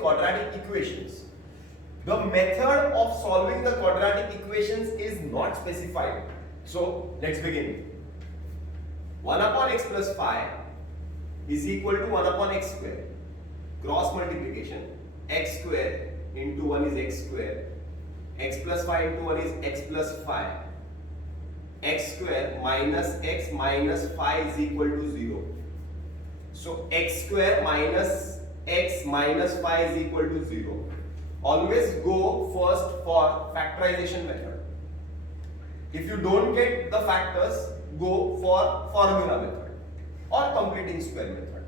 quadratic equations. The method of solving the quadratic equations is not specified. So let's begin. 1 upon x plus 5 is equal to 1 upon x square. Cross multiplication. X square into 1 is x square. X plus 5 into 1 is x plus 5. X square minus x minus 5 is equal to 0. So x square minus x minus 5 is equal to 0. Always go first for factorization method. If you don't get the factors, go for formula method or completing square method.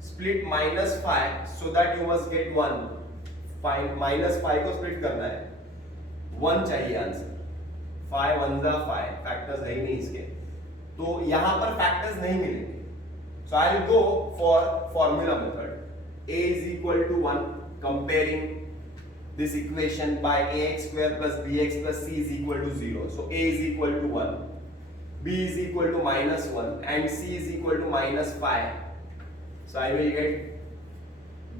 Split minus 5 so that you must get 1. Find minus 5 को split करना है. 1 चाहिए answer. 5 1 जा 5. Factors है ही नहीं इसके. तो यहाँ पर फैक्टर्स नहीं मिलेंगे. So I will go for formula method. A is equal to 1. Comparing this equation by ax square plus bx plus c is equal to 0. So a is equal to 1, b is equal to minus 1 and c is equal to minus 5. So I will get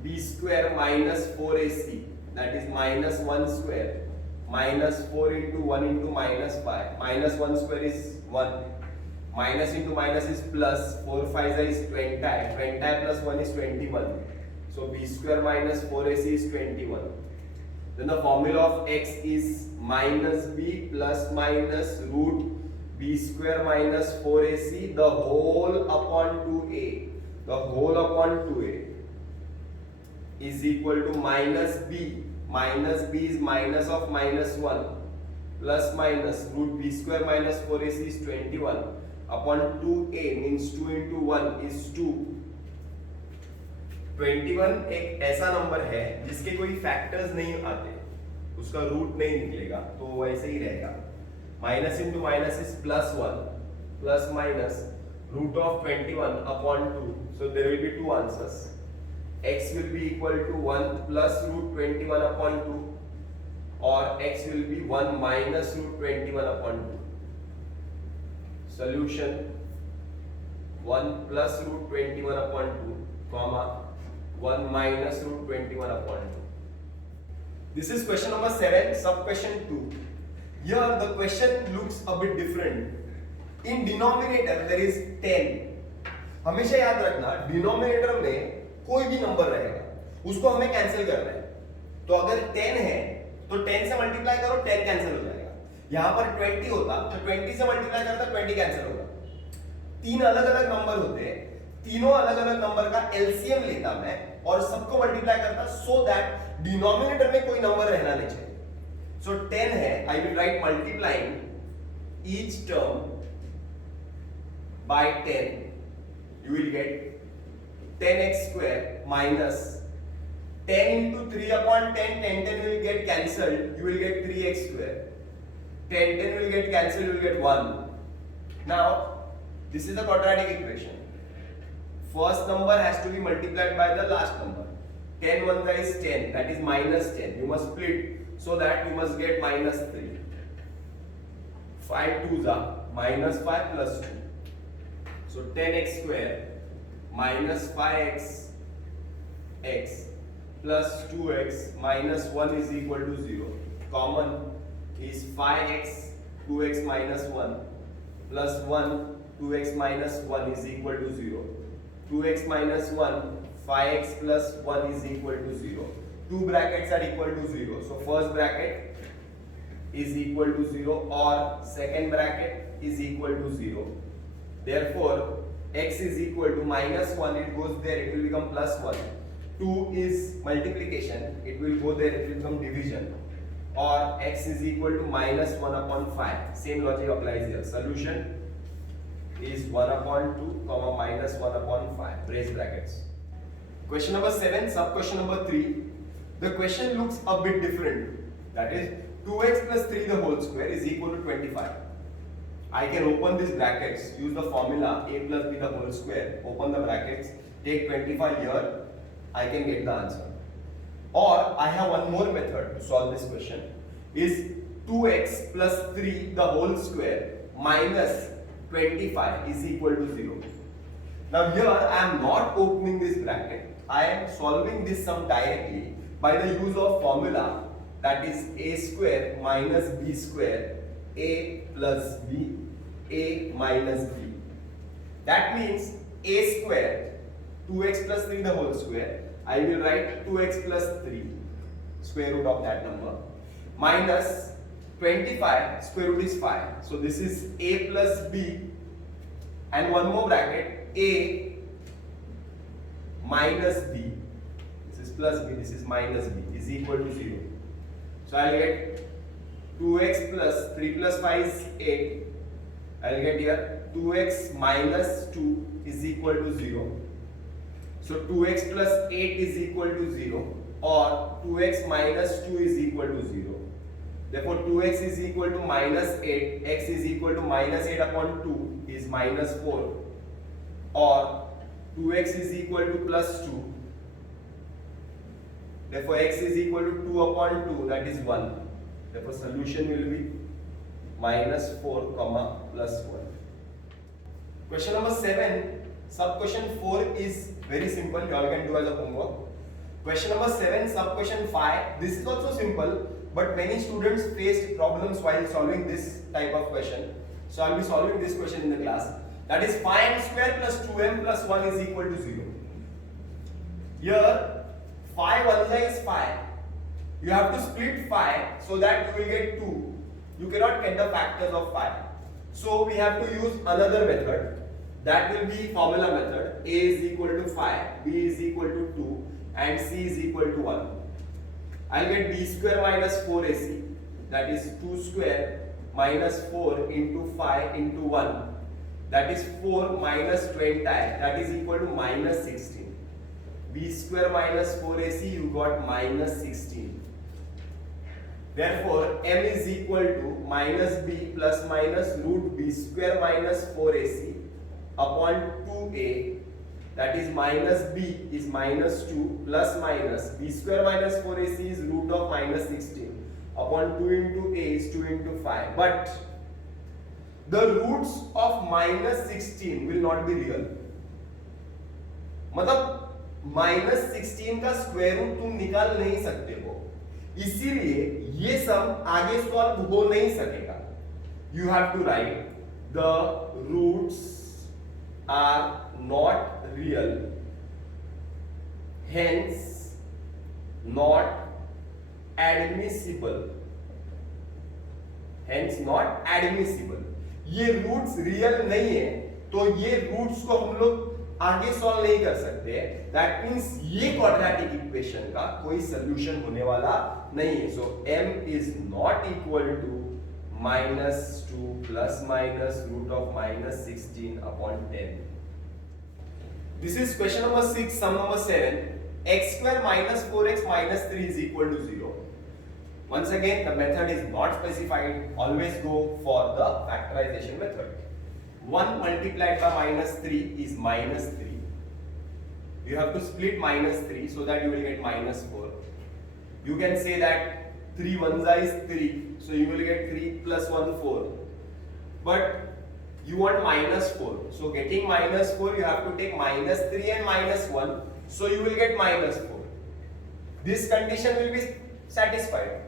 b square minus 4ac, that is minus 1 square minus 4 into 1 into minus 5. Minus 1 square is 1. Minus into minus is plus. 4 5 is 20. 20 plus 1 is 21. So b square minus 4ac is 21. Then the formula of x is minus b plus minus root b square minus 4ac the whole upon 2a. The whole upon 2a is equal to minus b. Minus b is minus of minus 1 plus minus root b square minus 4ac is 21 upon 2a means 2 into 1 is 2. 21 एक ऐसा number है जिसके कोई factors नहीं आते, उसका root नहीं निकलेगा, तो वैसे ही रहेगा. Minus into minus is plus 1 plus minus root of 21 upon 2. So there will be two answers. x will be equal to 1 plus root 21 upon 2 or x will be 1 minus root 21 upon 2. Solution 1 plus root 21 upon 2 comma 1 minus root 21 upon 2. This is question number 7, sub question 2. Here the question looks a bit different. In denominator there is 10. हमेशा याद रखना denominator में कोई भी number रहेगा उसको हमें cancel करना है. तो अगर 10 है तो 10 से मल्टीप्लाई करो, 10 कैंसिल हो जाएगा. यहाँ पर 20 होता तो 20 से मल्टीप्लाई करता 20 कैंसिल होगा. 3 अलग अलग नंबर होते, तीनों अलग अलग नंबर का एलसीएम लेता मैं और सबको मल्टीप्लाई करता सो दैट डिनोमिनेटर में कोई नंबर रहना नहीं चाहिए. सो 10 है, I will right multiplying each term by 10. You will get 10x square minus 10 into 3 upon 10, 10 will get cancelled, you will get 3x square. 10 will get cancelled, you will get 1. Now, this is the quadratic equation. First number has to be multiplied by the last number. 10 1 is 10, that is minus 10. You must split so that you must get minus 3. 5 2s are minus 5 plus 2. So 10x square minus 5x x plus 2x minus 1 is equal to 0. Common is 5x 2x minus 1 plus 1 2x minus 1 is equal to 0. 2x minus 1 5x plus 1 is equal to 0. Two brackets are equal to 0. So first bracket is equal to 0 or second bracket is equal to 0. Therefore x is equal to minus 1, it goes there, it will become plus 1. 2 is multiplication, it will go there, it will become division. Or x is equal to minus 1 upon 5. Same logic applies here. Solution is 1 upon 2 comma minus 1 upon 5. Brace brackets. Question number 7, sub question number 3. The question looks a bit different. That is 2x plus 3 the whole square is equal to 25. I can open these brackets, use the formula a plus b the whole square, open the brackets, take 25 here, I can get the answer. Or I have one more method to solve this question, is 2x plus 3 the whole square minus 25 is equal to 0. Now here I am not opening this bracket, I am solving this sum directly by the use of formula, that is a square minus b square, a plus b, a minus b. That means a square, 2x plus 3 the whole square, I will write 2x plus 3, square root of that number, minus 25, square root is 5. So this is a plus b, and one more bracket, a minus b. This is plus b, this is minus b, is equal to 0. So I'll get 2x plus 3 plus 5 is 8. I'll get here 2x minus 2 is equal to 0. So 2x plus 8 is equal to 0, or 2x minus 2 is equal to 0. Therefore 2x is equal to minus 8, x is equal to minus 8 upon 2 is minus 4, or 2x is equal to plus 2. Therefore x is equal to 2 upon 2, that is 1. Therefore solution will be minus 4 comma plus 1. Question number 7, sub question 4 is very simple, you all can do as a homework. Question number 7, sub question 5, this is also simple, but many students faced problems while solving this type of question. So I will be solving this question in the class. That is 5m square plus 2m plus 1 is equal to 0. Here 5 1 is 5. You have to split 5 so that you will get 2. You cannot get the factors of 5. So we have to use another method. That will be formula method. A is equal to 5, B is equal to 2, and C is equal to 1. I'll get B square minus 4AC, that is 2 square minus 4 into 5 into 1, that is 4 minus 20, that is equal to minus 16. B square minus 4AC, you got minus 16. Therefore M is equal to minus B plus minus root B square minus 4AC upon 2A, that is minus b is minus 2 plus minus b square minus 4ac is root of minus 16 upon 2 into a is 2 into 5. But the roots of minus 16 will not be real. मतलब minus 16 का square root तुम निकाल नहीं सकते हो, इसीलिए ये सम आगे सॉल्व हो नहीं सकेगा. You have to write the roots are not real, hence not admissible. Hence not admissible. ये रूट्स रियल नहीं है तो ये रूट्स को हम लोग आगे सॉल्व नहीं कर सकते. दैट मींस ये क्वाड्रेटिक इक्वेशन का कोई सॉल्यूशन होने वाला नहीं है. So m is not equal to minus 2 plus minus root of minus 16 upon 10. This is question number 6, sum number 7. X square minus 4x minus 3 is equal to 0. Once again, the method is not specified. Always go for the factorization method. 1 multiplied by minus 3 is minus 3. You have to split minus 3 so that you will get minus 4. You can say that 3 ones is 3, so you will get 3 plus 1 4. But you want minus 4, so getting minus 4 you have to take minus 3 and minus 1, so you will get minus 4. This condition will be satisfied.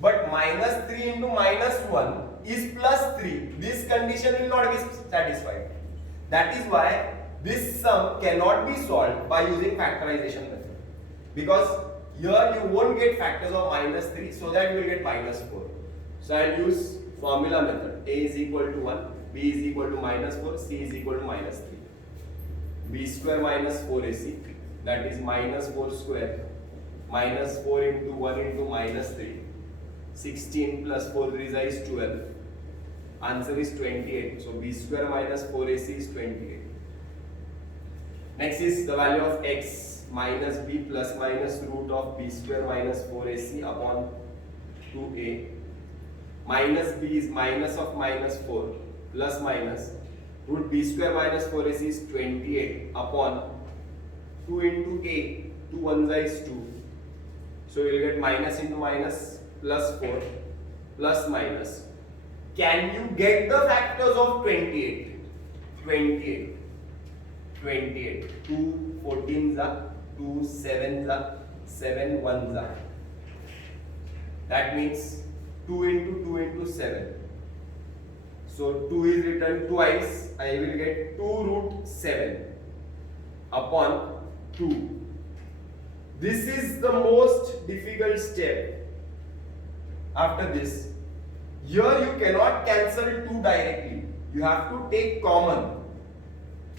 But minus 3 into minus 1 is plus 3. This condition will not be satisfied. That is why this sum cannot be solved by using factorization method, because here you won't get factors of minus 3, so that you will get minus 4. So I will use formula method. A is equal to 1, B is equal to minus 4, C is equal to minus 3. B square minus 4AC, that is minus 4 square minus 4 into 1 into minus 3. 16 plus 4 is 12. Answer is 28. So B square minus 4AC is 28. Next is the value of x, minus b plus minus root of b square minus 4ac upon 2a. Minus b is minus of minus 4 plus minus root b square minus 4ac is 28 upon 2 into a. 2 1s is 2. So you will get minus into minus plus 4 plus minus. Can you get the factors of 28? 28. 2 14s are 2 7 जा 7 1 जा. That means 2 into 2 into 7. So 2 is written twice. I will get 2 root 7 upon 2. This is the most difficult step. After this, here you cannot cancel 2 directly. You have to take common.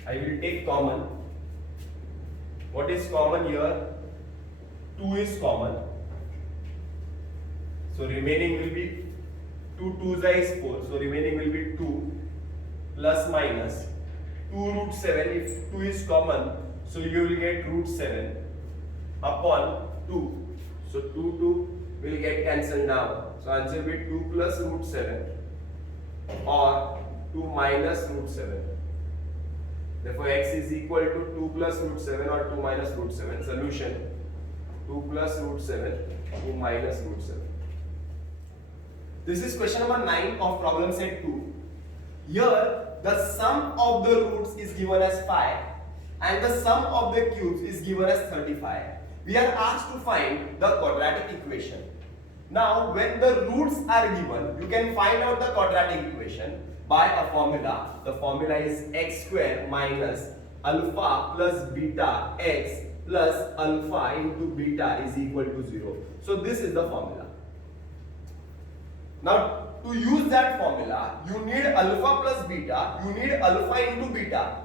I will take common. What is common here? 2 is common. So remaining will be 2 2s is 4. So remaining will be 2 plus minus 2 root 7. If 2 is common, so you will get root 7 upon 2. So 2 will get cancelled now. So answer will be 2 plus root 7 or 2 minus root 7. Therefore x is equal to 2 plus root 7 or 2 minus root 7. Solution 2 plus root 7, 2 minus root 7. This is question number 9 of problem set 2. Here the sum of the roots is given as 5 and the sum of the cubes is given as 35. We are asked to find the quadratic equation. Now when the roots are given, you can find out the quadratic equation by a formula. The formula is x square minus alpha plus beta x plus alpha into beta is equal to 0. So this is the formula. Now to use that formula, you need alpha plus beta, you need alpha into beta.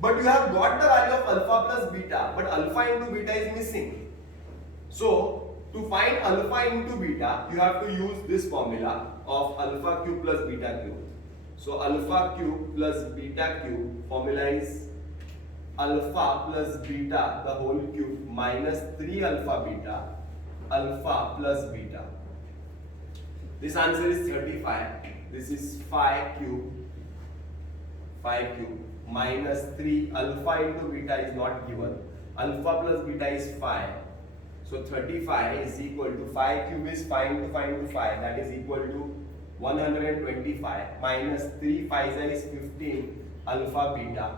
But you have got the value of alpha plus beta, but alpha into beta is missing. So to find alpha into beta, you have to use this formula of alpha cube plus beta cube. So alpha cube plus beta cube formula is alpha plus beta the whole cube minus 3 alpha beta alpha plus beta. This answer is 35. This is 5 cube minus 3 alpha into beta is not given. Alpha plus beta is 5. So 35 is equal to 5 cube is 5 into 5 into 5, that is equal to 125 minus 3 5 is 15 alpha beta.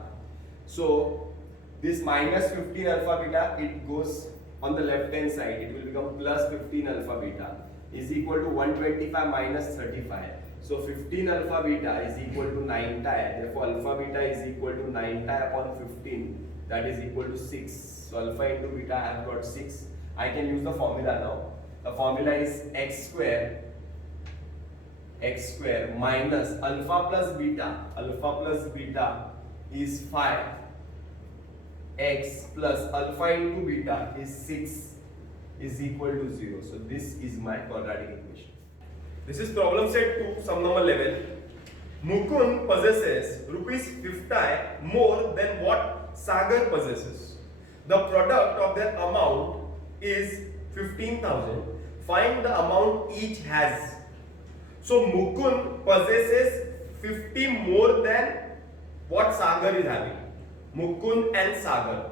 So this minus 15 alpha beta, it goes on the left hand side, it will become plus 15 alpha beta is equal to 125 minus 35. So 15 alpha beta is equal to 9 pi. Therefore alpha beta is equal to 9 pi upon 15, that is equal to 6. So alpha into beta I have got 6. I can use the formula now. The formula is x square minus alpha plus beta is 5, x plus alpha into beta is 6 is equal to 0. So this is my quadratic equation. This is problem set 2, sum number 11. Mukund possesses rupees 50 more than what Sagar possesses. The product of their amount is 15,000. Find the amount each has. So Mukund possesses 50 more than what Sagar is having. Mukund and Sagar.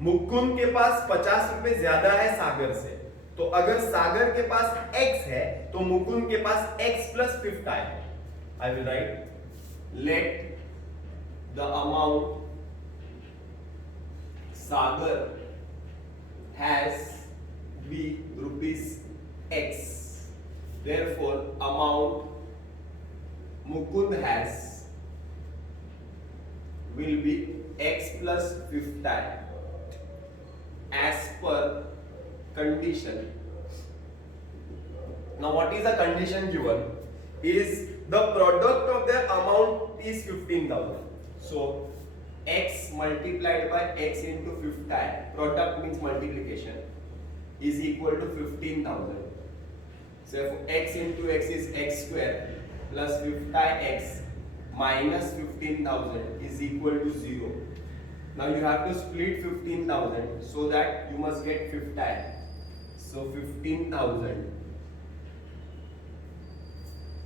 Mukund के पास 50 रुपए ज्यादा है सागर से, तो अगर सागर के पास x है तो मुकुंद के पास x plus 50 है. I will write let the amount Sagar has be rupees x. Therefore amount Mukund has will be x plus 50 as per condition. Now what is the condition given? Is the product of their amount is 15,000. So x multiplied by x into 50, product means multiplication, is equal to 15,000. So x into x is x square plus 50x minus 15,000 is equal to 0. Now you have to split 15,000 so that you must get 50. So 15,000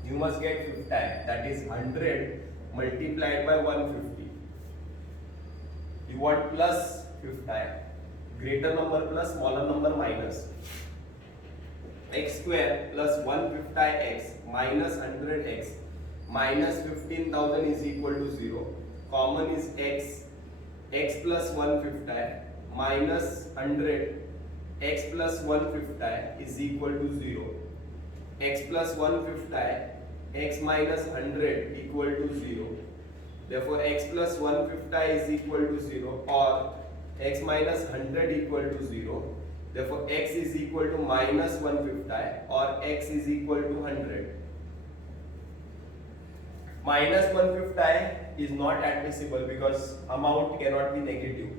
you must get 50, that is 100 multiplied by 150. You want plus 50, greater number plus smaller number minus. X square plus 150x minus 100x minus 15,000 is equal to 0. Common is x. X plus 150 minus 100 x plus 150 is equal to 0. X plus 150 x minus 100 equal to 0. Therefore x plus 150 is equal to 0 or x minus 100 equal to 0. Therefore x is equal to minus 150 or x is equal to 100. Minus 150 is not admissible because amount cannot be negative.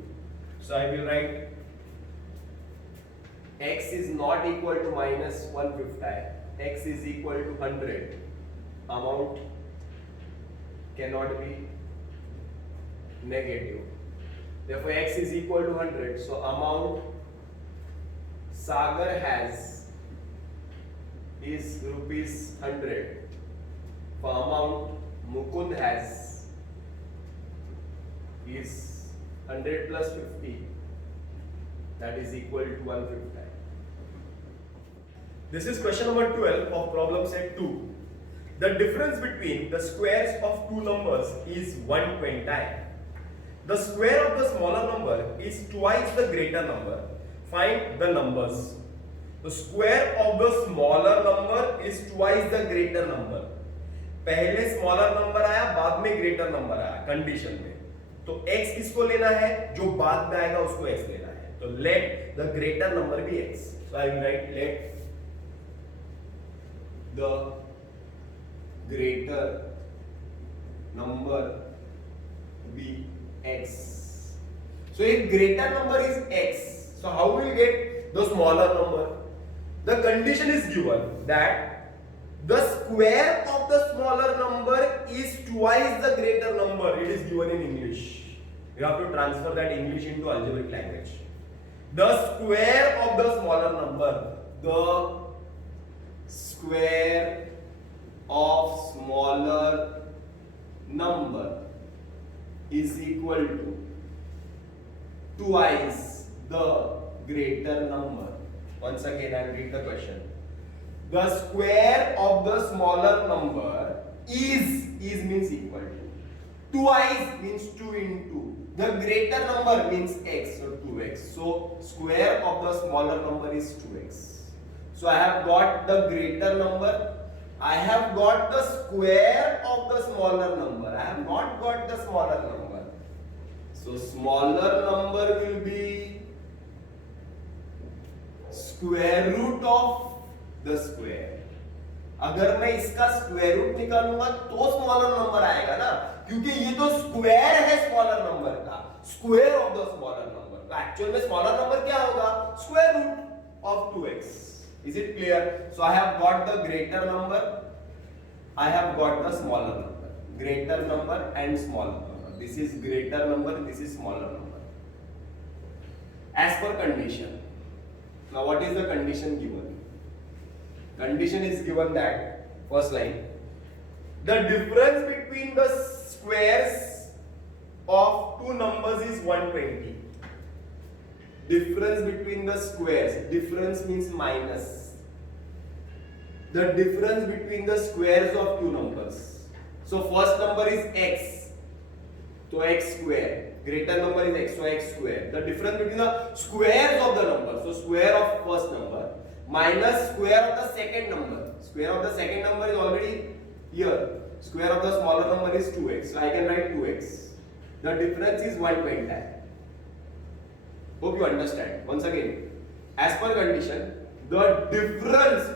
So I will write x is not equal to minus 150. X is equal to 100. Amount cannot be negative. Therefore x is equal to 100. So amount Sagar has is rupees 100. For amount Mukund has is 100 plus 50, that is equal to 150. This is question number 12 of problem set 2. The difference between the squares of two numbers is 120. The square of the smaller number is twice the greater number. Find the numbers. The square of the smaller number is twice the greater number. पहले smaller number आया, बाद में greater number आया condition में. तो x किसको लेना है? जो बाद में आएगा उसको x लेना है. तो let the greater number be x. So I will write let the greater number be x. So if greater number is x, so how will we get the smaller number? The condition is given that the square of the smaller number is twice the greater number. It is given in English. You have to transfer that English into algebraic language. The square of the smaller number, the square of smaller number is equal to twice the greater number. Once again, I will read the question. The square of the smaller number is means equal to. Twice means 2 into. The greater number means x, so 2x. So square of the smaller number is 2x. So I have got the greater number. I have got the square of the smaller number. I have not got the smaller number. So smaller number will be square root of the square. अगर मैं इसका square root निकालूंगा तो smaller number आएगा ना, क्योंकि ये तो स्क्वायर है स्मॉलर नंबर का, square of the smaller number. तो एक्चुअल में स्मॉलर नंबर क्या होगा? Square root of 2x. Is it clear? So I have got the greater number, I have got the smaller number. Greater number and smaller number. This is greater number, this is smaller number. As per condition. Now what is the condition given? Condition is given that, first line, the difference between the squares of two numbers is 120. Difference between the squares, difference means minus. The difference between the squares of two numbers. So first number is x, so x square. Greater number is x, so x square. The difference between the squares of the number, so square of first number minus square of the second number. Square of the second number is already here. Square of the smaller number is 2x. So I can write 2x. The difference is 120. Hope you understand. Once again, as per condition, the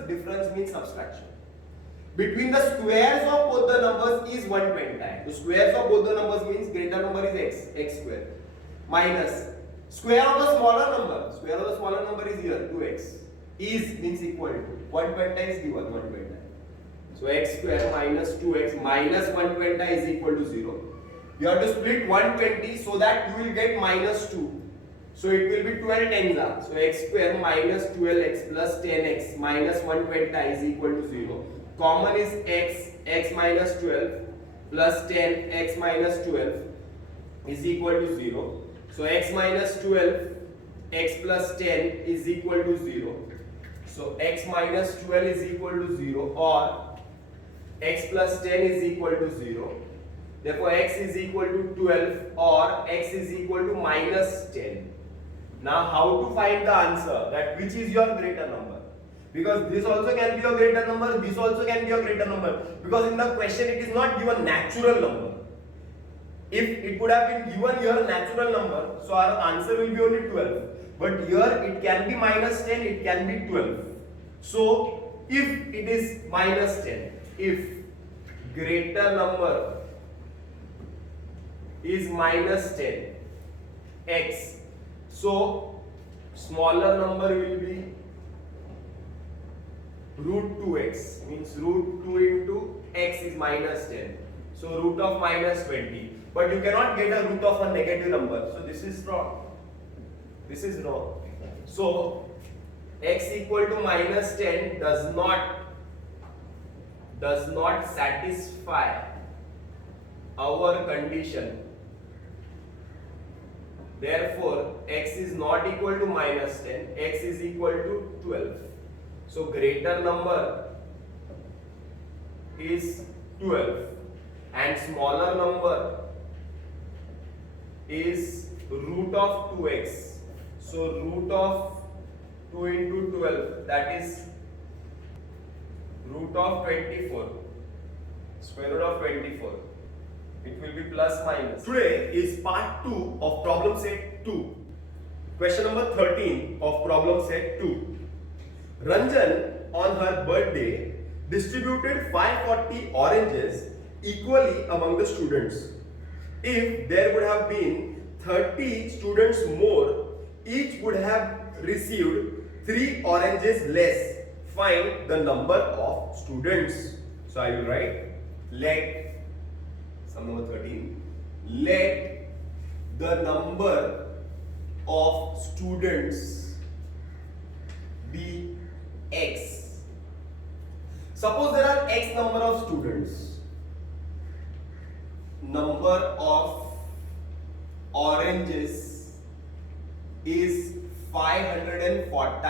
difference means subtraction, between the squares of both the numbers is 120. The squares of both the numbers means greater number is x square, minus square of the smaller number. Square of the smaller number is here, 2x. Is means equal to 120 is given 120. So x square minus 2x minus 120 is equal to 0. You have to split 120 so that you will get minus 2. So it will be 12 tens are. So x square minus 12x plus 10x minus 120 is equal to 0. Common is x minus 12 plus 10 x minus 12 is equal to 0. So x minus 12 x plus 10 is equal to 0. So x minus 12 is equal to 0 or x plus 10 is equal to 0. Therefore x is equal to 12 or x is equal to minus 10. Now how to find the answer, that which is your greater number? Because this also can be your greater number, this also can be your greater number, because in the question it is not given natural number. If it would have been given your natural number, so our answer will be only 12. But here it can be minus 10, it can be 12. So if it is minus 10, if greater number is minus 10 x, so smaller number will be root 2x, means root 2 into x is minus 10, so root of minus 20. But you cannot get a root of a negative number, so this is wrong, this is wrong. So x equal to minus 10 does not satisfy our condition. Therefore x is not equal to minus 10, x is equal to 12. So greater number is 12 and smaller number is root of 2x. So root of 2 into 12, that is root of 24, square root of 24. It will be plus minus. Today is part 2 of problem set 2. Question number 13 of problem set 2. Ranjan on her birthday distributed 540 oranges equally among the students. If there would have been 30 students more, each would have received 3 oranges less. Find the number of students. So I will write, let sum number 13, let the number of students be x. Suppose there are x number of students. Number of oranges is 540.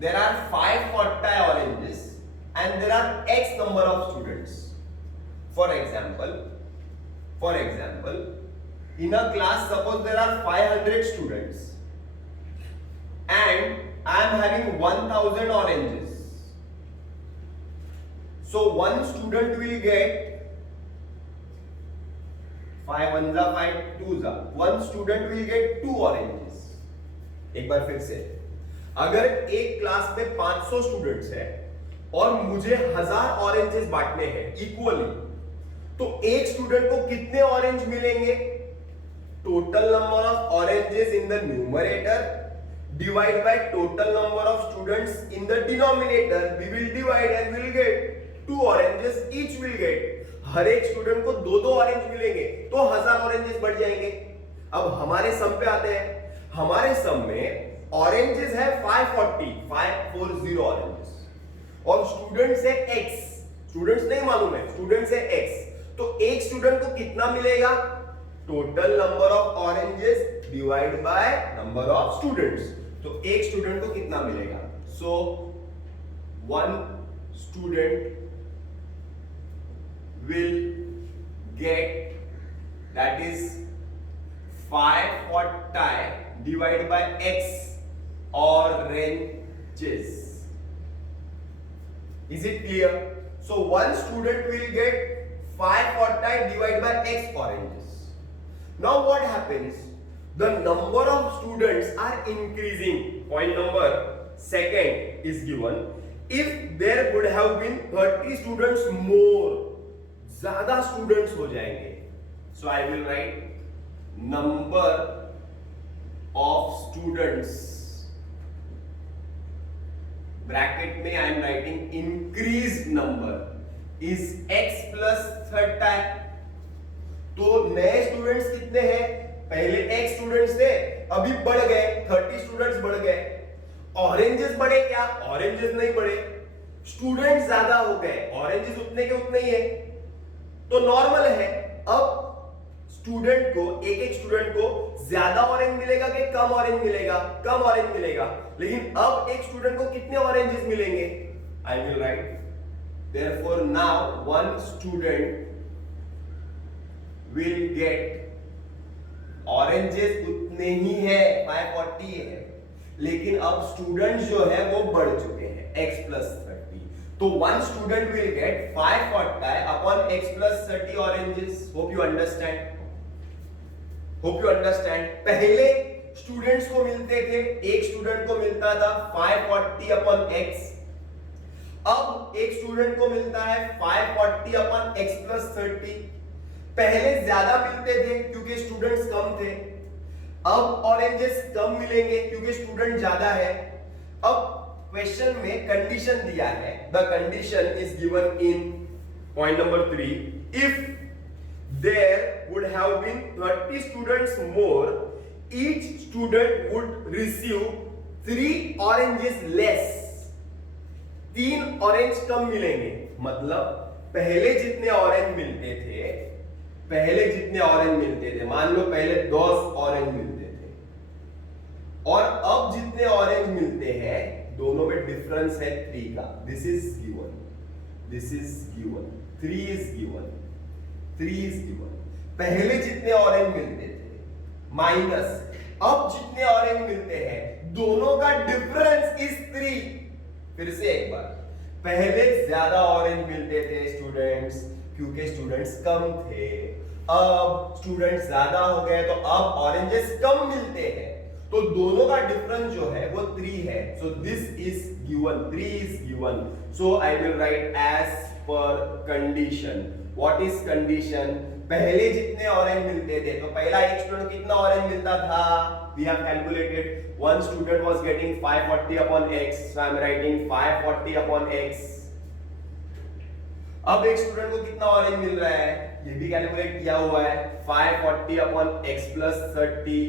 There are 540 oranges and there are x number of students. For example, in a class, suppose there are 500 students and I am having 1000 oranges. So one student will get 5 1 जा 5 2 जा. One student will get 2 oranges. एक बार फिर से, अगर एक class में 500 students है और मुझे 1000 ऑरेंजेस बांटने हैं इक्वली, तो एक स्टूडेंट को कितने ऑरेंज मिलेंगे? Total number of oranges in the numerator divide by total number of students in the denominator. We will divide and will get 2 oranges each will get. हर एक स्टूडेंट को 2-2 ऑरेंज मिलेंगे तो 1000 ऑरेंजेस बढ़ जाएंगे. अब हमारे सम पे आते हैं. हमारे सम में ऑरेंजेस है 540 ऑरेंजेस और स्टूडेंट्स है x. स्टूडेंट्स नहीं मालूम है, स्टूडेंट्स है x. तो एक स्टूडेंट को कितना मिलेगा? Total number of oranges divide by number of students. तो एक स्टूडेंट को कितना मिलेगा? So one student will get, that is 540 divided by x oranges. Is it clear? So one student will get 540 divided by x oranges. Now what happens? The number of students are increasing. Point number second is given. If there would have been 30 students more, ज्यादा students हो जाएंगे. So I will write number of students, bracket में I am writing increase number is x plus 30. तो नए students कितने हैं? पहले x students थे, अभी बढ़ गए, 30 स्टूडेंट्स बढ़ गए. ऑरेंजेस बढ़े क्या? ऑरेंजेस नहीं बढ़े, स्टूडेंट्स ज्यादा हो गए, ऑरेंजेस उतने के उतने ही है. तो नॉर्मल है. अब स्टूडेंट को, एक स्टूडेंट को ज्यादा ऑरेंज मिलेगा कि कम ऑरेंज मिलेगा? कम ऑरेंज मिलेगा. लेकिन अब एक स्टूडेंट को कितने ऑरेंजेस मिलेंगे? आई will right therefore now one student will get oranges उतने ही है 540 है, लेकिन अब स्टूडेंट्स जो है वो बढ़ चुके हैं x plus 30, तो one student will get 540 upon x plus 30 oranges. Hope you understand. पहले स्टूडेंट्स को मिलते थे, एक स्टूडेंट को मिलता था 540 अपॉन x, अब एक स्टूडेंट को मिलता है 540 अपॉन x plus 30. पहले ज्यादा मिलते थे क्योंकि स्टूडेंट्स कम थे, अब ऑरेंजेस कम मिलेंगे क्योंकि स्टूडेंट ज्यादा है. अब क्वेश्चन में कंडीशन दिया है, the condition is given in point number 3. If there would have been 30 students more, each student would receive 3 oranges less. 3 orange कम मिलेंगे. मतलब पहले जितने ऑरेंज मिलते थे, मान लो पहले 10 ऑरेंज मिलते थे, और अब जितने ऑरेंज मिलते हैं दोनों में डिफरेंस है 3 का. This is given, 3 is given. पहले जितने ऑरेंज मिलते थे माइनस अब जितने ऑरेंज मिलते हैं, दोनों का डिफरेंस इज 3. फिर से एक बार, पहले ज्यादा ऑरेंज मिलते थे स्टूडेंट्स क्योंकि स्टूडेंट्स कम थे, अब स्टूडेंट्स ज्यादा हो गए तो अब ऑरेंजेस कम मिलते हैं, तो दोनों का डिफरेंस जो है वो 3 है. So this is given, 3 is given. So I will write as per condition. What is condition? पहले जितने ऑरेंज मिलते थे, तो पहला एक स्टूडेंट कितना ऑरेंज मिलता था, we have calculated, one student was getting 540 upon x, so I am writing 540 upon x. अब एक स्टूडेंट को कितना ऑरेंज मिल रहा है, ये भी कैलकुलेट किया हुआ है, 540 अपॉन x plus 30.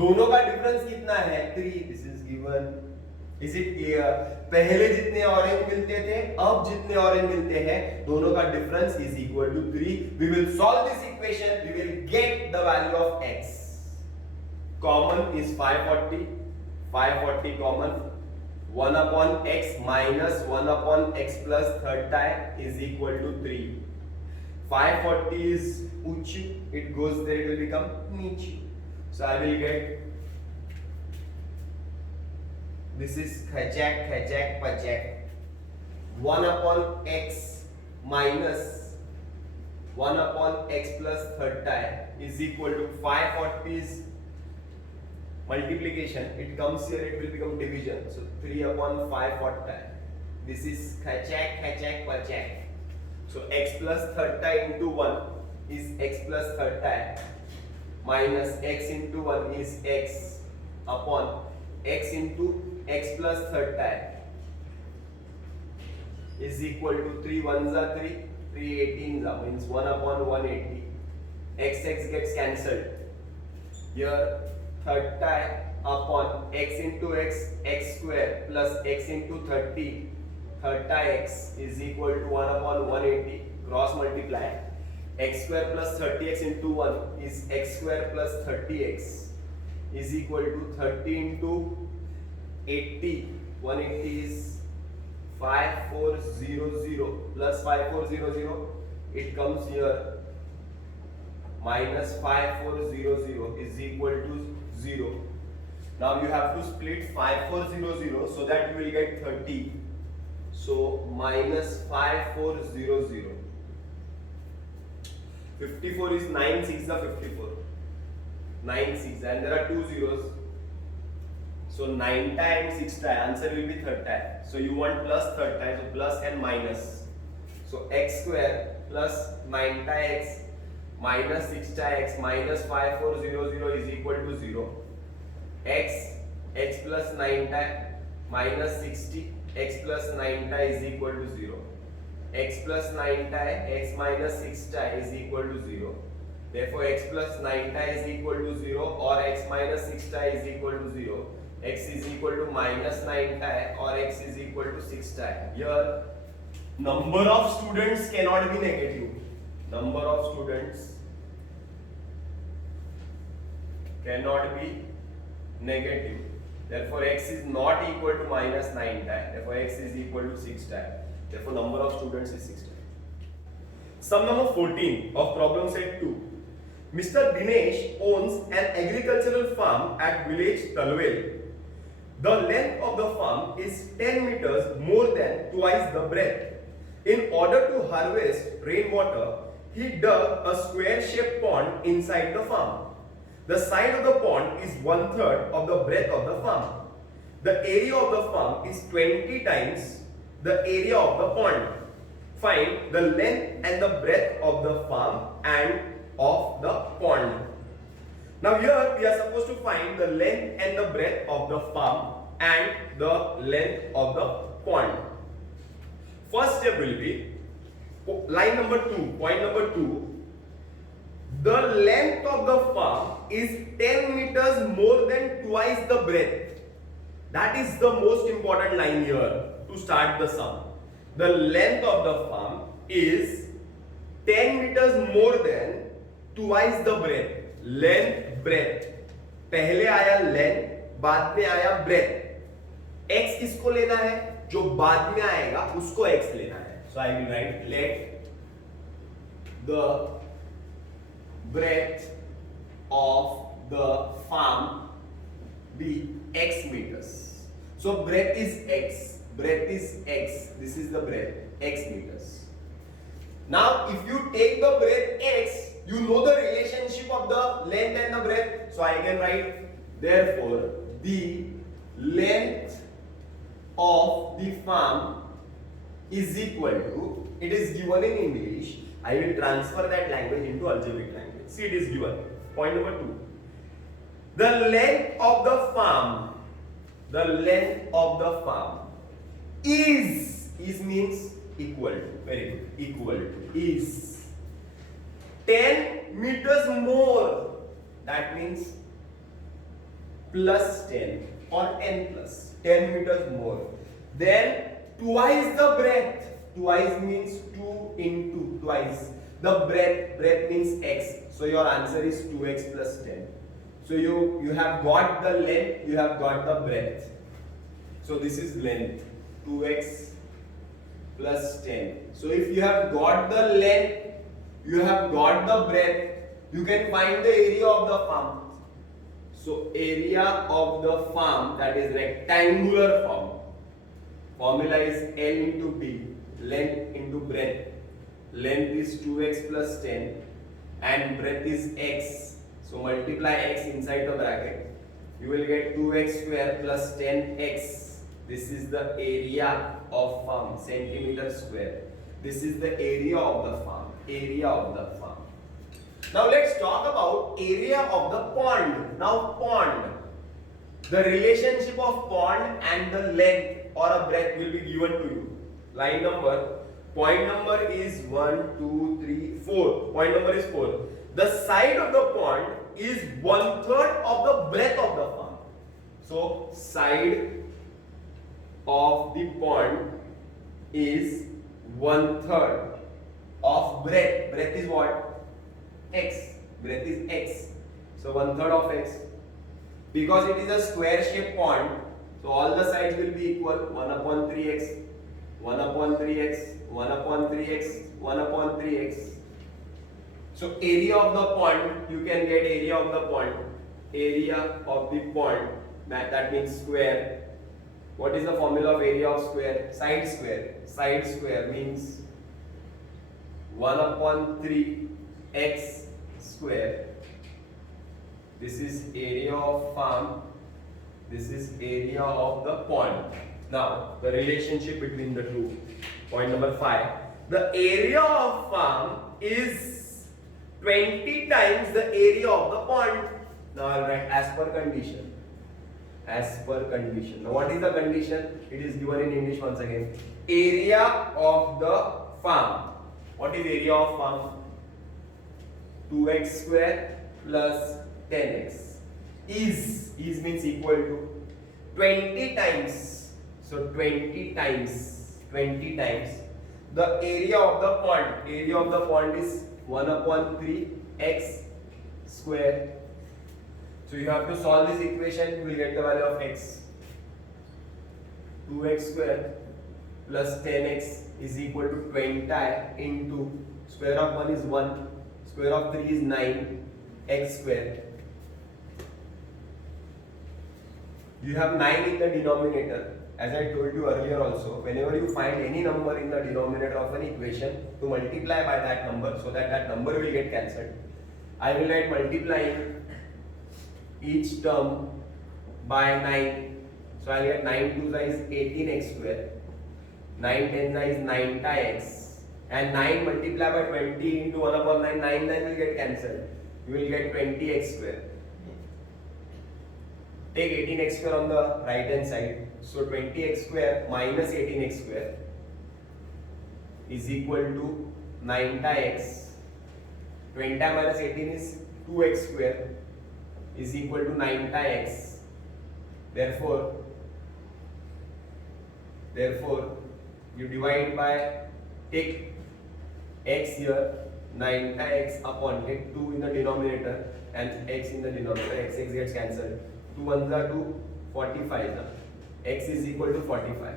दोनों का डिफरेंस कितना है, 3. This is given. Is it clear? पहले जितने ऑरेंज मिलते थे, अब जितने ऑरेंज मिलते हैं, दोनों का difference is equal to 3. We will solve this equation, we will get the value of x. Common is 540 common. 1 upon x minus 1 upon x plus 30 is equal to 3. 540 is uchu, it goes there, it will become nichu. So I will get, this is khajak pajak. 1 upon x minus 1 upon x plus 30 is equal to 540 is multiplication, it comes here, it will become division. So 3 upon 540. This is khachak pachak. So x plus 30 into 1 is x plus 30 minus x into 1 is x upon x into x plus 30 is equal to 3 ones are 3, 3 18s are, means 1 upon 180. X gets cancelled. Here 30 upon x into x, x square plus x into 30, 30x is equal to 1 upon 180, cross multiply. X square plus 30x into 1 is x square plus 30x is equal to 30 into 80. 180 is 5400 plus 5400, it comes here, minus 5400 is equal to 0. Now you have to split 5400 so that you will get 30. So minus 5400. 54 is 9 6 are 54. 9 6 and there are 2 zeros. So 9 times 6 times, answer will be 30. So you want plus 30, so plus and minus. So x square plus 9 times x minus 6 times x minus 5400 is equal to 0. x plus 9 times minus 60 x plus 9 times is equal to 0. X plus 9 times x minus 6 times is equal to 0. Therefore x plus 9 times is equal to 0 or x minus 6 times is equal to 0. X is equal to minus 9 times or x is equal to 6 times. Here number of students cannot be negative. Number of students cannot be negative. Therefore x is not equal to minus 9 times. Therefore x is equal to 6 times. Therefore number of students is 6 times. Sum number 14 of problem set 2. Mr. Dinesh owns an agricultural farm at village Talwel. The length of the farm is 10 meters more than twice the breadth. In order to harvest rainwater, he dug a square-shaped pond inside the farm. The side of the pond is 1/3 of the breadth of the farm. The area of the farm is 20 times the area of the pond. Find the length and the breadth of the farm and of the pond. Now here we are supposed to find the length and the breadth of the farm and the length of the pond. First step will be line number 2, point number 2. The length of the farm is 10 meters more than twice the breadth. That is the most important line here to start the sum. The length of the farm is 10 meters more than twice the breadth. Length, breadth. पहले आया length, बाद में आया breadth. x किसको लेना है? जो बाद में आएगा उसको x लेना है. So I will write let the breadth of the farm be x meters. So breadth is x. Breadth is x. This is the breadth, x meters. Now if you take the breadth x, you know the relationship of the length and the breadth. So I can write therefore the length of the farm is equal to, it is given in English, I will transfer that language into algebraic language. See, it is given. Point number 2. The length of the farm is means equal to, very good, equal to, is 10 meters more, that means plus 10 or n plus 10 meters more, then twice the breadth. Twice means 2 into twice. The breadth means x. So your answer is 2x plus 10. So you have got the length, you have got the breadth. So this is length, 2x plus 10. So if you have got the length, you have got the breadth, you can find the area of the farm. So area of the farm, that is rectangular form. Formula is L into B, length into breadth. Length is 2x plus 10 and breadth is x. So multiply x inside the bracket. You will get 2x square plus 10x. This is the area of farm, centimeter square. This is the area of the farm, area of the farm. Now let's talk about area of the pond. Now pond, the relationship of pond and the length or a breadth will be given to you. Line number, point number is 1, 2, 3, 4. Point number is 4. The side of the pond is 1/3 of the breadth of the farm. So side of the pond is 1/3 of breadth. Breadth is what? X. Breadth is x. So 1/3 of x. Because it is a square shaped pond, so all the sides will be equal. 1/3x, 1/3x, 1/3x, 1/3x. So area of the pond, you can get area of the pond. Area of the pond, that means square. What is the formula of area of square? Side square. Side square means 1/3x square. This is area of farm. This is area of the pond. Now, the relationship between the two. Point number 5. The area of farm is 20 times the area of the pond. Now, I'll write as per condition. As per condition. Now, what is the condition? It is given in English once again. Area of the farm. What is area of farm? 2x square plus 10x. Is means equal to 20 times. So 20 times the area of the pond. Area of the pond is 1/3x square. So you have to solve this equation. You will get the value of x. 2x square plus 10x is equal to 20 into square of 1 is 1, square of 3 is 9, x square. You have 9 in the denominator. As I told you earlier also, whenever you find any number in the denominator of an equation, to multiply by that number so that that number will get cancelled. I will write multiplying each term by 9. So I will get 9 2 is 18x square. 9 10 is 9x. And 9 multiplied by 20 into 1 upon 9, 9 will get cancelled. You will get 20x square. Take 18x square on the right hand side. So 20x square minus 18x square is equal to 9x. 20 minus 18 is 2x square is equal to 9x. Therefore, you divide by, take x here, 9x upon, take 2 in the denominator and x in the denominator, x gets cancelled. 2 1s are 2, 45 x is equal to 45.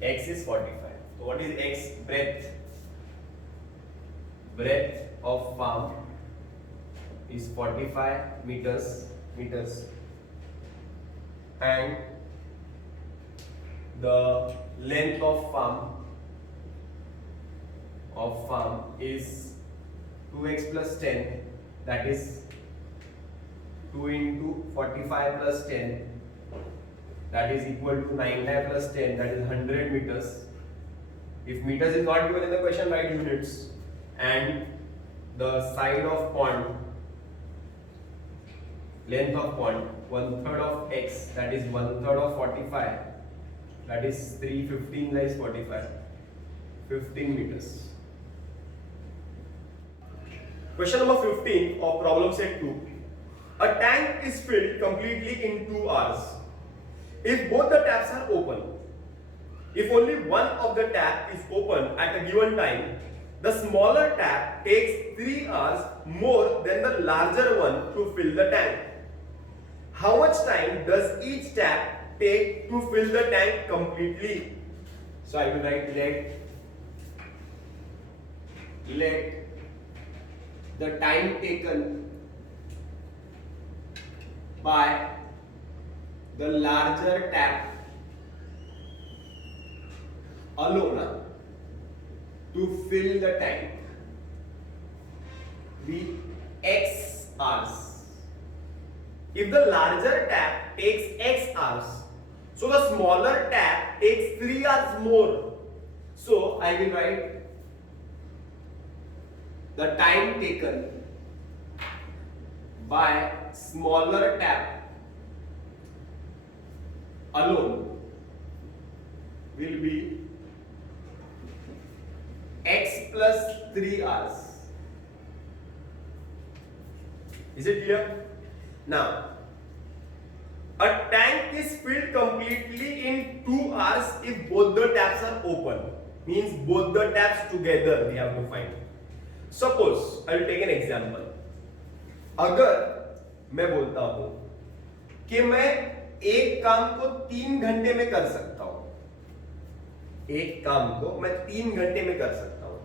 X is 45. So what is x? Breadth. Breadth of farm is 45 meters, and the length of farm is 2x plus 10, that is 2 into 45 plus 10, that is equal to 99 plus 10, that is 100 meters. If meters is not given in the question, write units. And the side of pond, length of pond, 1/3 of x, that is 1/3 of 45, that is 315 is 45, 15 meters. Question number 15 of problem set 2. A tank is filled completely in 2 hours. If both the taps are open, if only one of the tap is open at a given time, the smaller tap takes 3 hours more than the larger one to fill the tank. How much time does each tap take to fill the tank completely? So I will write let the time taken by the larger tap alone to fill the tank be x hours. If the larger tap takes x hours, so the smaller tap takes 3 hours more. So I will write the time taken by smaller tap alone will be x plus 3 hours. Is it clear? Now, a tank is filled completely in 2 hours if both the taps are open. Means both the taps together we have to find. Suppose I will take an example. अगर मैं बोलता हूं कि मैं एक काम को 3 घंटे में कर सकता हूं, एक काम को मैं 3 घंटे में कर सकता हूं,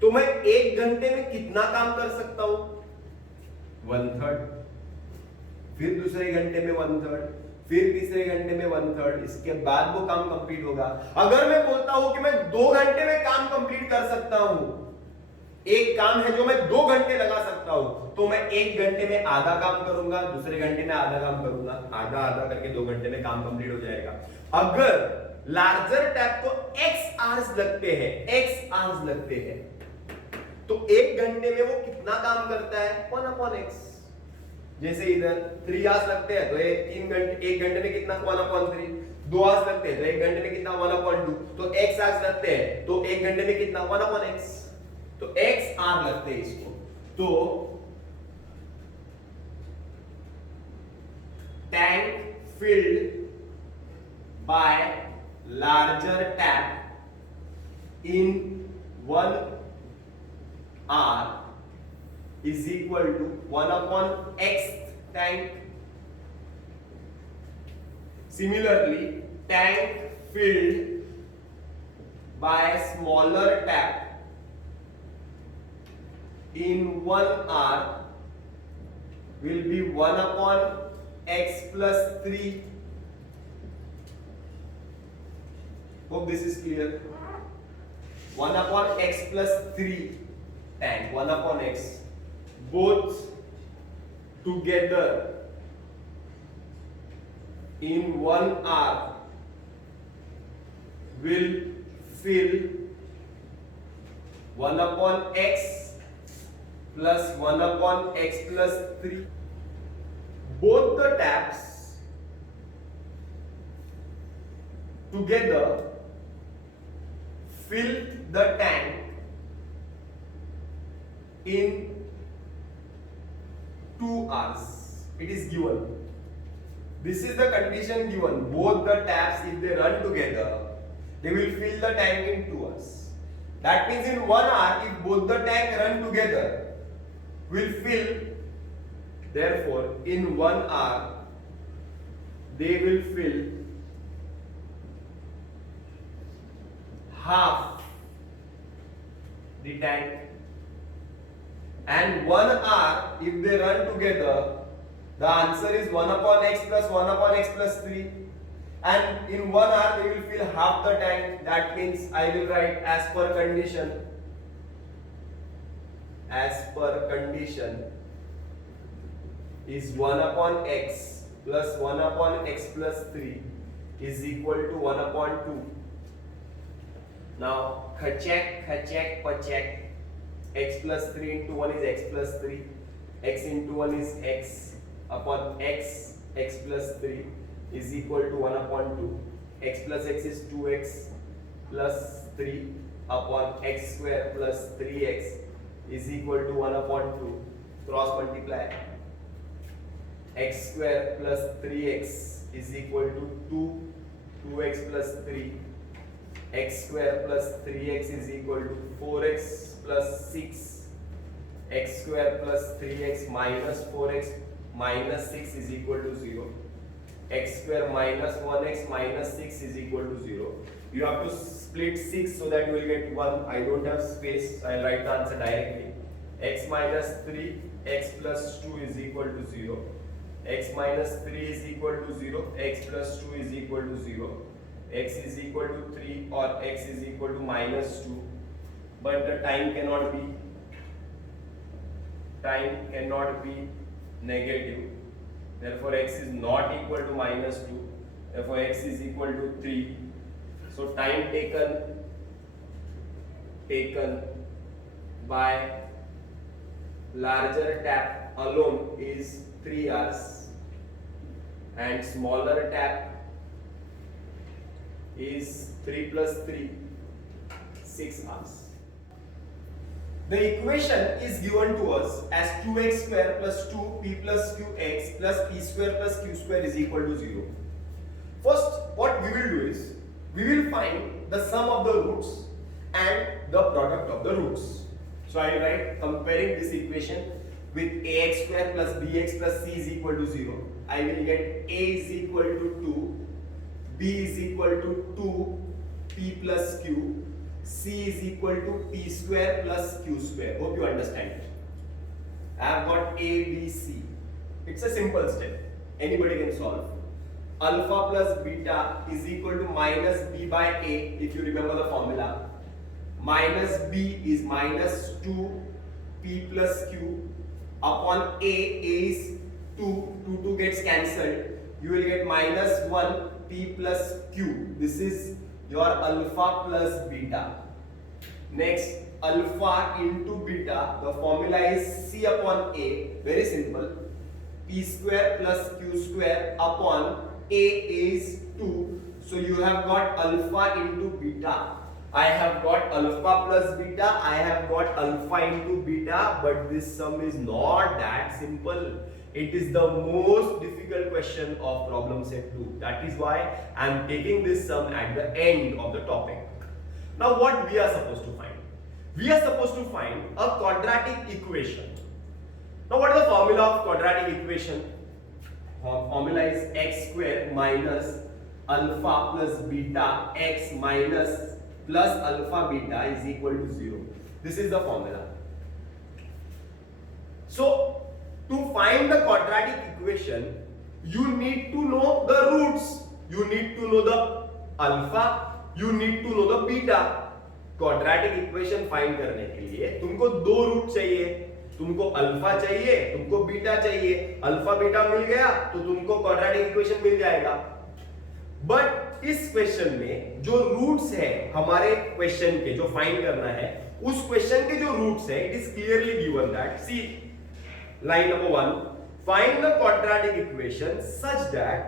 तो मैं 1 घंटे में कितना काम कर सकता हूं? 1/3, फिर दूसरे घंटे में 1/3, फिर तीसरे घंटे में 1/3, इसके बाद वो काम कंप्लीट होगा। अगर मैं बोलता हूं कि मैं 2 घंटे में काम कंप्लीट कर सकता हूं, एक काम है जो मैं 2 घंटे लगा सकता हूं, तो मैं 1 घंटे में आधा काम करूंगा, दूसरे घंटे में आधा काम करूंगा, आधा आधा करके 2 घंटे में काम कंप्लीट हो जाएगा। अगर लार्जर टैप को x आवर्स लगते हैं, तो 1 घंटे में वो कितना काम करता है? 1/x। जैसे इधर 3 आवर्स लगते हैं तो 1 घंटे में कितना? 1/3। 2 आवर्स लगते हैं तो 1 घंटे में कितना? 1/2। तो x आवर्स लगते हैं तो 1 घंटे में कितना? 1/x। तो x आर लगते हैं इसको। तो tank filled by larger tap in 1 hour is equal to 1/x tank. Similarly, tank filled by smaller tap in 1r will be 1 upon x plus 3. Hope this is clear. 1 upon x plus 3 tan 1 upon x, both together in 1r will fill 1 upon x plus 1 upon x plus 3. Both the taps together fill the tank in 2 hours. It is given. This is the condition given. Both the taps, if they run together, they will fill the tank in 2 hours. That means in 1 hour, if both the tank run together, will fill. Therefore, in 1 hour, they will fill half the tank. And 1 hour, if they run together, the answer is 1 upon x plus 1 upon x plus 3. And in 1 hour, they will fill half the tank. That means I will write as per condition. As per condition is 1 upon x plus 1 upon x plus 3 is equal to 1 upon 2. Now, khachek, pachek. X plus 3 into 1 is x plus 3. X into 1 is x upon x. X plus 3 is equal to 1 upon 2. X plus x is 2x plus 3 upon x square plus 3x is equal to 1 upon 2. Cross multiply. X square plus 3x is equal to 2. 2x plus 3. X square plus 3x is equal to 4x plus 6. X square plus 3x minus 4x minus 6 is equal to 0. X square minus 1x minus 6 is equal to 0. You have to split 6 so that you will get 1. I don't have space, so I will write the answer directly. X minus 3, x plus 2 is equal to 0. X minus 3 is equal to 0. X plus 2 is equal to 0. X is equal to 3 or x is equal to minus 2. But the time cannot be negative. Therefore, x is not equal to minus 2. Therefore, x is equal to 3. So, time taken by larger tap alone is 3 hours and smaller tap is 3 plus 3, 6 hours. The equation is given to us as 2x square plus 2p plus qx plus p square plus q square is equal to 0. First, what we will do is, we will find the sum of the roots and the product of the roots. So I will write comparing this equation with ax square plus bx plus c is equal to 0. I will get a is equal to 2, b is equal to 2, p plus q, c is equal to p square plus q square. Hope you understand it. I have got a, b, c. It's a simple step. Anybody can solve. Alpha plus beta is equal to minus b by a, if you remember the formula. Minus b is minus 2 p plus q upon a is 2 gets cancelled. You will get minus 1 p plus q. This is your alpha plus beta. Next, alpha into beta, the formula is c upon a, very simple. P square plus q square upon a is 2. So you have got alpha into beta. I have got alpha plus beta, I have got alpha into beta, but this sum is not that simple. It is the most difficult question of problem set 2. That is why I am taking this sum at the end of the topic. Now what we are supposed to find? We are supposed to find a quadratic equation. Now what is the formula of quadratic equation? Formula is x square minus alpha plus beta x minus plus alpha beta is equal to 0. This is the formula. So to find the quadratic equation, you need to know the roots, you need to know the alpha, you need to know the beta. Quadratic equation find करने के लिए तुमको दो root चाहिए, तुमको alpha चाहिए, तुमको beta चाहिए। अल्फा बीटा मिल गया तो तुमको क्वाड्रेटिक इक्वेशन मिल जाएगा। बट इस क्वेश्चन में जो रूट्स है हमारे क्वेश्चन के, जो फाइंड करना है, उस क्वेश्चन के जो रूट्स है, it is clearly given that, see line number 1, find the quadratic equation such that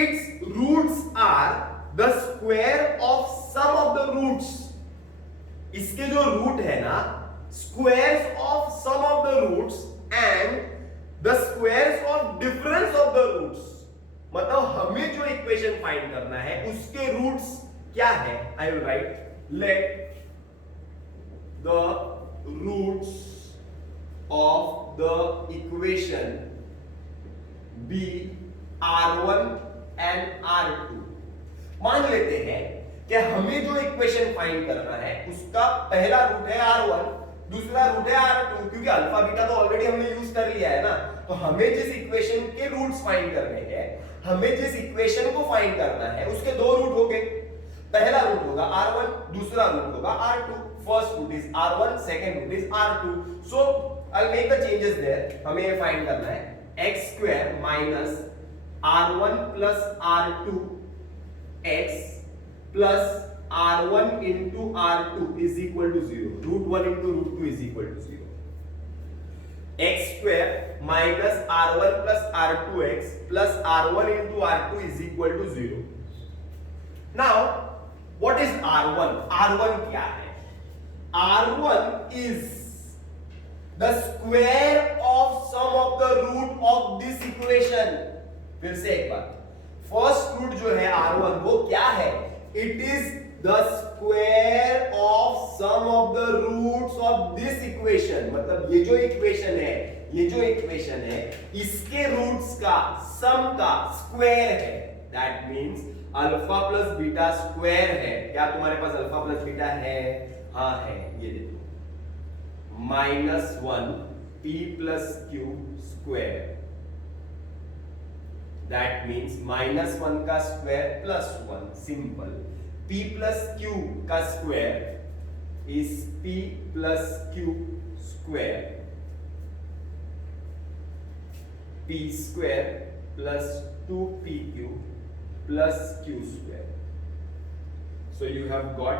its roots are the square of sum of the roots. इसके जो रूट है ना, squares of sum of the roots and the squares of difference of the roots. मतलब हमें जो equation find करना है उसके रूट्स क्या है। I will write let the roots of the equation be R1 and R2। मान लेते हैं कि हमें जो इक्वेशन फाइंड करना है उसका पहला रूट है R1, दूसरा रूट है R2, क्योंकि अल्फा बीटा तो ऑलरेडी हमने यूज कर लिया है ना। तो हमें जिस इक्वेशन के रूट्स फाइंड करने हैं, हमें जिस इक्वेशन को फाइंड करना है उसके दो रूट हो गए। पहला रूट होगा R1, दूसरा रूट होगा R2। First root is R1, second root is R2। So I will make the changes there. हमें ये फाइंड करना है x square minus R1 plus R2 x plus R1 into R2 is equal to 0. Root 1 into root 2 is equal to 0. X square minus R1 plus R2x plus R1 into R2 is equal to 0. Now, what is R1? R1 क्या है? R1 is the square of sum of the root of this equation. फिर से एक बात, first root जो है R1 वो क्या है? It is the square of sum of the roots of this equation। मतलब ये जो इक्वेशन है, इसके रूट्स का सम का स्क्वायर है। That means alpha plus beta square है। क्या तुम्हारे पास अल्फा प्लस बीटा है? हाँ है, ये देखो, -1 p plus q square. That means -1 का square plus 1, simple. p plus q का square is p plus q square, p square plus 2pq plus q square. So you have got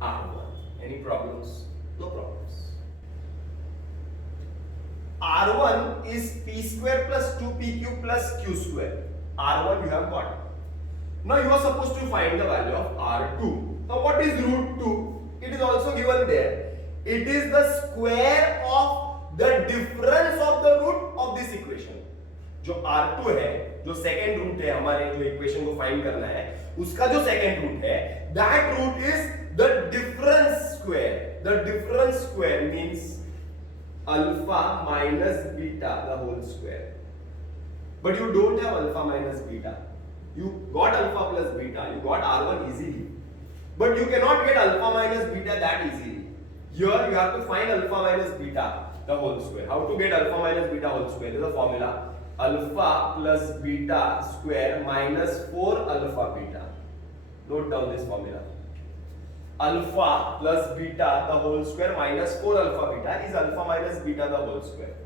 R1. Any problems? No problems. R1 is p square plus 2pq plus q square. R1 you have got. Now you are supposed to find the value of R2. Now what is root 2? It is also given there. It is the square of the difference of the root of this equation. जो R2 है, जो second root है हमारे जो equation को find करना है, उसका जो सेकेंड रूट है, that root is the difference square. The difference square means alpha minus beta the whole square. But you don't have alpha minus beta. You got alpha plus beta, you got R1 easily. But you cannot get alpha minus beta that easily. Here you have to find alpha minus beta the whole square. How to get alpha minus beta whole square? There is a formula. Alpha plus beta square minus 4 alpha beta. Note down this formula. Alpha plus beta the whole square minus 4 alpha beta is alpha minus beta the whole square.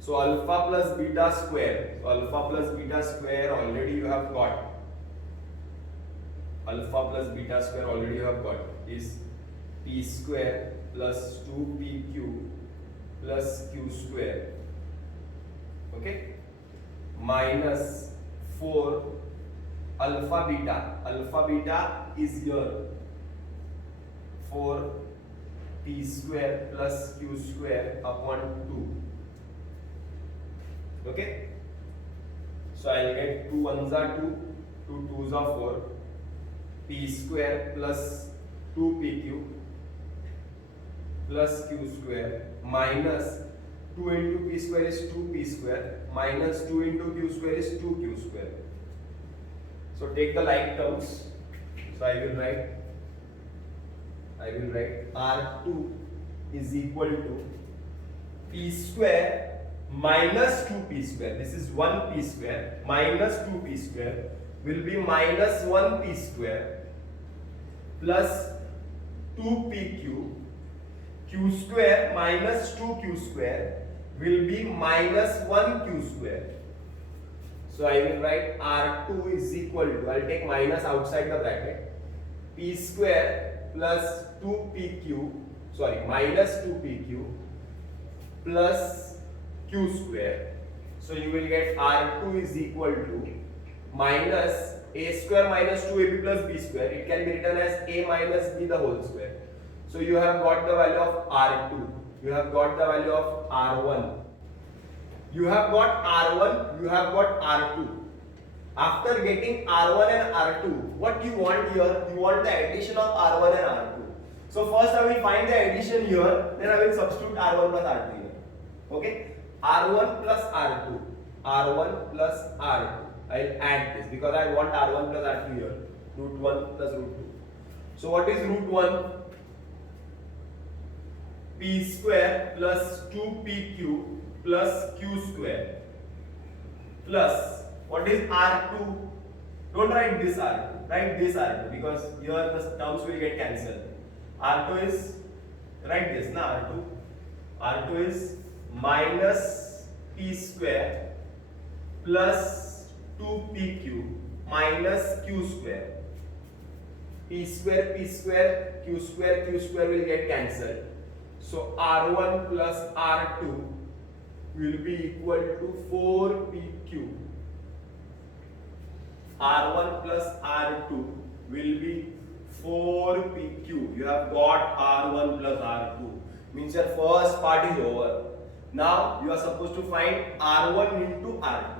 So alpha plus beta square. So alpha plus beta square already you have got. Alpha plus beta square already you have got is p square plus 2pq plus q square. Okay? Minus 4 alpha beta. Alpha beta is here. 4 p square plus q square upon 2. Okay? So I will get 2 ones are 2, 2 twos are 4, p square plus 2pq plus q square minus 2 into p square is 2p square minus 2 into q square is 2q square. So take the like terms. So I will write R2 is equal to p square minus 2p square. This is 1p square minus 2p square will be minus 1p square plus 2pq. Q square minus 2q square will be minus 1q square. So I will write R2 is equal to, I'll take minus outside the bracket, p square plus 2pq, sorry, minus 2pq plus q square. So you will get R2 is equal to minus a square minus 2ab plus b square. It can be written as a minus b the whole square. So you have got the value of R2. You have got the value of R1. You have got R1, you have got R2. After getting R1 and R2, what you want here? You want the addition of R1 and R2. So first I will find the addition here, then I will substitute R1 plus R2 here. Okay? R1 plus R2. R1 plus R2. I will add this because I want R1 plus R2 here. Root 1 plus root 2. So what is root 1? P square plus 2pq plus q square plus what is R2? Don't write this R2, write this R2 because here the terms will get cancelled. R2 is, write this na R2. R2 is minus p square plus 2pq minus q square. P square, q square will get cancelled. So R1 plus R2 will be equal to 4pq. R1 plus R2 will be 4pq. You have got R1 plus R2. Means your first part is over. Now you are supposed to find R1 into R2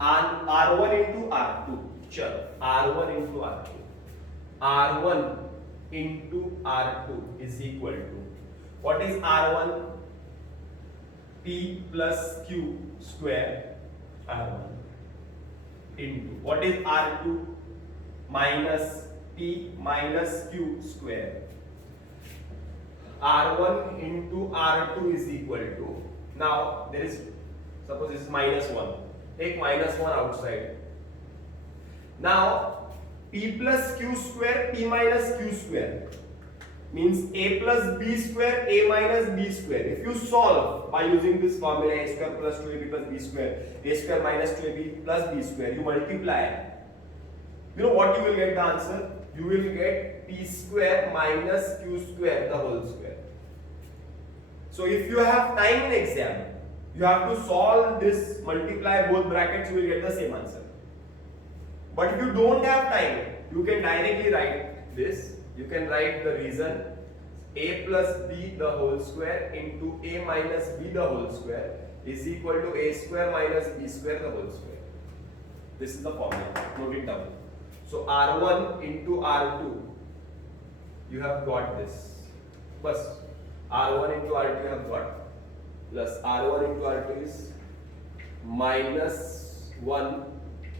and R1 into R2. Sure. R1 into R2. R1 into R2 is equal to, what is R1? P plus Q square R1 into, what is R2? Minus P minus Q square. R1 into R2 is equal to, now there is, suppose this is minus 1. Take minus 1 outside. Now P plus Q square, P minus Q square means A plus B square, A minus B square. If you solve by using this formula A square plus 2AB plus B square, A square minus 2AB plus B square, you multiply. You know what you will get the answer? You will get P square minus Q square the whole square. So if you have time in exam, you have to solve this, multiply both brackets, you will get the same answer. But if you don't have time, you can directly write this. You can write the reason a plus b the whole square into a minus b the whole square is equal to a square minus b square the whole square. This is the formula. Note it down. So R1 into R2, you have got this. Bas R1 into R2 you have got, plus R1 into R2 is minus 1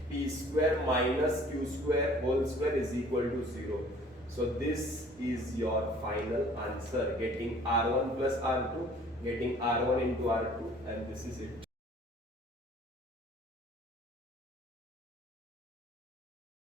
p square minus q square whole square is equal to 0. So this is your final answer, getting R1 plus R2, getting R1 into R2, and this is it.